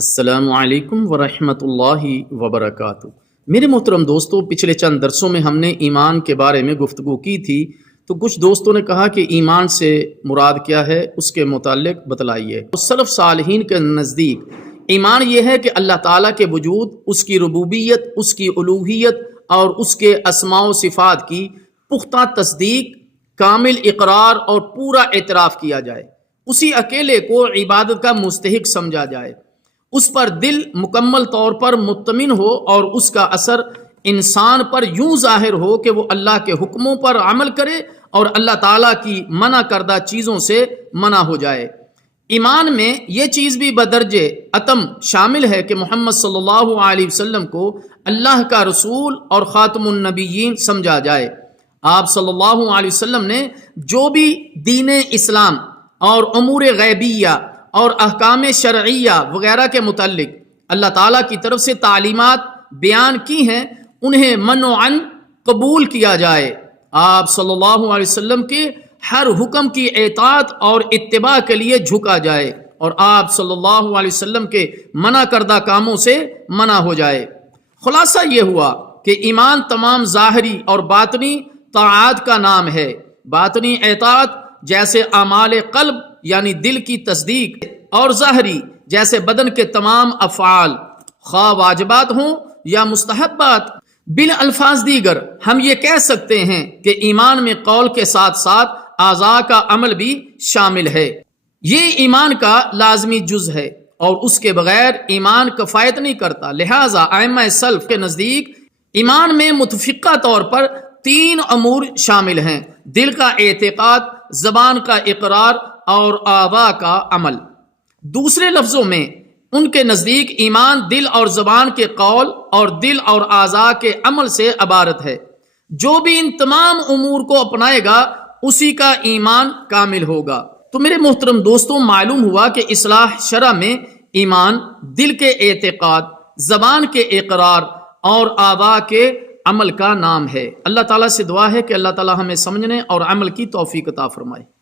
السلام علیکم ورحمۃ اللہ وبرکاتہ۔ میرے محترم دوستو، پچھلے چند درسوں میں ہم نے ایمان کے بارے میں گفتگو کی تھی، تو کچھ دوستوں نے کہا کہ ایمان سے مراد کیا ہے، اس کے متعلق بتلائیے۔ سلف صالحین کے نزدیک ایمان یہ ہے کہ اللہ تعالیٰ کے وجود، اس کی ربوبیت، اس کی الوہیت اور اس کے اسماء و صفات کی پختہ تصدیق، کامل اقرار اور پورا اعتراف کیا جائے، اسی اکیلے کو عبادت کا مستحق سمجھا جائے، اس پر دل مکمل طور پر مطمئن ہو اور اس کا اثر انسان پر یوں ظاہر ہو کہ وہ اللہ کے حکموں پر عمل کرے اور اللہ تعالیٰ کی منع کردہ چیزوں سے منع ہو جائے۔ ایمان میں یہ چیز بھی بدرجہ اتم شامل ہے کہ محمد صلی اللہ علیہ وسلم کو اللہ کا رسول اور خاتم النبیین سمجھا جائے۔ آپ صلی اللہ علیہ وسلم نے جو بھی دین اسلام اور امور غیبیہ اور احکام شرعیہ وغیرہ کے متعلق اللہ تعالیٰ کی طرف سے تعلیمات بیان کی ہیں، انہیں منعاً قبول کیا جائے۔ آپ صلی اللہ علیہ وسلم کے ہر حکم کی اطاعت اور اتباع کے لیے جھکا جائے اور آپ صلی اللہ علیہ وسلم کے منع کردہ کاموں سے منع ہو جائے۔ خلاصہ یہ ہوا کہ ایمان تمام ظاہری اور باطنی طاعات کا نام ہے۔ باطنی اطاعت جیسے اعمال قلب یعنی دل کی تصدیق، اور ظاہری جیسے بدن کے تمام افعال، خواہ واجبات ہوں یا مستحبات۔ بالالفاظ دیگر ہم یہ کہہ سکتے ہیں کہ ایمان میں قول کے ساتھ ساتھ اعضاء کا عمل بھی شامل ہے۔ یہ ایمان کا لازمی جز ہے اور اس کے بغیر ایمان کفایت نہیں کرتا۔ لہٰذا ائمہ سلف کے نزدیک ایمان میں متفقہ طور پر 3 امور شامل ہیں: دل کا اعتقاد، زبان کا اقرار اور اعضاء کا عمل۔ دوسرے لفظوں میں ان کے نزدیک ایمان دل اور زبان کے قول اور دل اور اعضاء کے عمل سے عبارت ہے۔ جو بھی ان تمام امور کو اپنائے گا اسی کا ایمان کامل ہوگا۔ تو میرے محترم دوستوں، معلوم ہوا کہ اصلاح شرع میں ایمان دل کے اعتقاد، زبان کے اقرار اور اعضاء کے عمل کا نام ہے۔ اللہ تعالیٰ سے دعا ہے کہ اللہ تعالیٰ ہمیں سمجھنے اور عمل کی توفیق عطا فرمائے۔